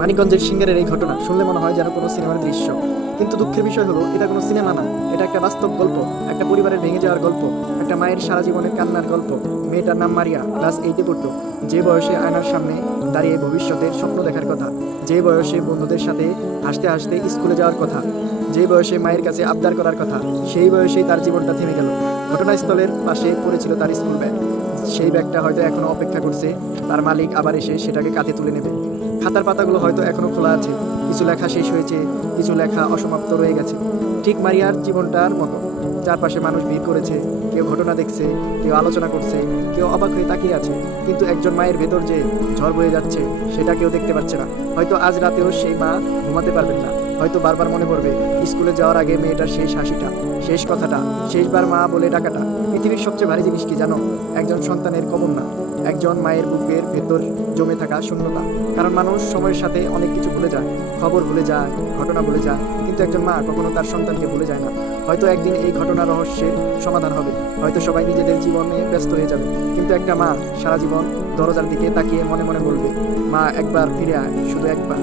মানিকগঞ্জের সিঙ্গারের এই ঘটনা শুনলে মনে হয় যেন কোনো সিনেমার দৃশ্য, কিন্তু দুঃখের বিষয় হলো এটা কোনো সিনেমা না, এটা একটা বাস্তব গল্প, একটা পরিবারের ভেঙে যাওয়ার গল্প, একটা মায়ের সারা জীবনের কান্নার গল্প। মেয়েটার নাম মারিয়া, ক্লাস 8-এ পড়তো। যে বয়সে আয়নার সামনে দাঁড়িয়ে ভবিষ্যতের স্বপ্ন দেখার কথা, যে বয়সে বন্ধুদের সাথে হাসতে হাসতে স্কুলে যাওয়ার কথা, যে বয়সে মায়ের কাছে আবদার করার কথা, সেই বয়সেই তার জীবনটা থেমে গেল। ঘটনাস্থলের পাশে পড়েছিল তার স্কুল ব্যাগ। সেই ব্যাগটা হয়তো এখনো অপেক্ষা করছে তার মালিক আবার এসে সেটাকে কাঁধে তুলে নেবে। খাতার পাতাগুলো হয়তো এখনো খোলা আছে, কিছু লেখা শেষ হয়েছে, কিছু লেখা অসমাপ্ত রয়ে গেছে। ঠিক মারিয়ার জীবনটার মতো। চারপাশে মানুষ ভিড় করেছে, কেউ ঘটনা দেখছে, কেউ আলোচনা করছে, কেউ অবাক হয়ে তাকিয়ে আছে, কিন্তু একজন মায়ের ভেতর যে ঝড় বয়ে যাচ্ছে সেটা কেউ দেখতে পাচ্ছে না। হয়তো আজ রাতেও সেই মা ঘুমাতে পারবেন না, হয়তো বারবার মনে পড়বে স্কুলে যাওয়ার আগে মেয়েটার শেষ হাসিটা, শেষ কথাটা, শেষবার মা বলে ডাকাটা। পৃথিবীর সবচেয়ে ভারী জিনিস কি জানো? একজন সন্তানের কবর না, একজন মায়ের বুকের ভেতর জমে থাকা শূন্যতা। কারণ মানুষ সময়ের সাথে অনেক কিছু ভুলে যায়, খবর ভুলে যায়, ঘটনা ভুলে যায়, কিন্তু একজন মা কখনো তার সন্তানকে ভুলে যায় না। হয়তো একদিন এই ঘটনা রহস্যের সমাধান হবে, হয়তো সবাই নিজেদের জীবনে ব্যস্ত হয়ে যাবে, কিন্তু একটা মা সারা জীবন দরজার দিকে তাকিয়ে মনে মনে বলবে, মা একবার ফিরে আয়, শুধু একবার।